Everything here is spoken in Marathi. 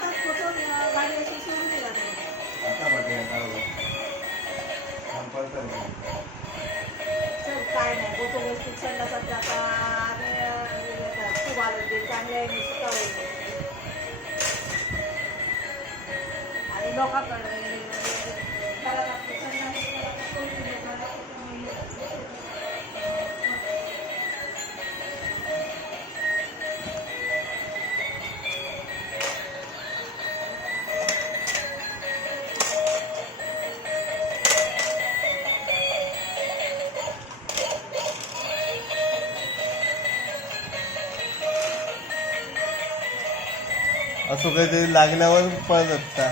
हातात पोचून गाडी अशी सोडून नाही जात. आता बघा कंपल्सरी सर काय नाही गोतो गोष्टी संडासात आता आणि खूप आरोग्य चांगले आहे आणि सुद्धा होईल आणि लोकांकडे घरात आपलं संडास सोडून देतात. असं काहीतरी लागल्यावर पळत असता.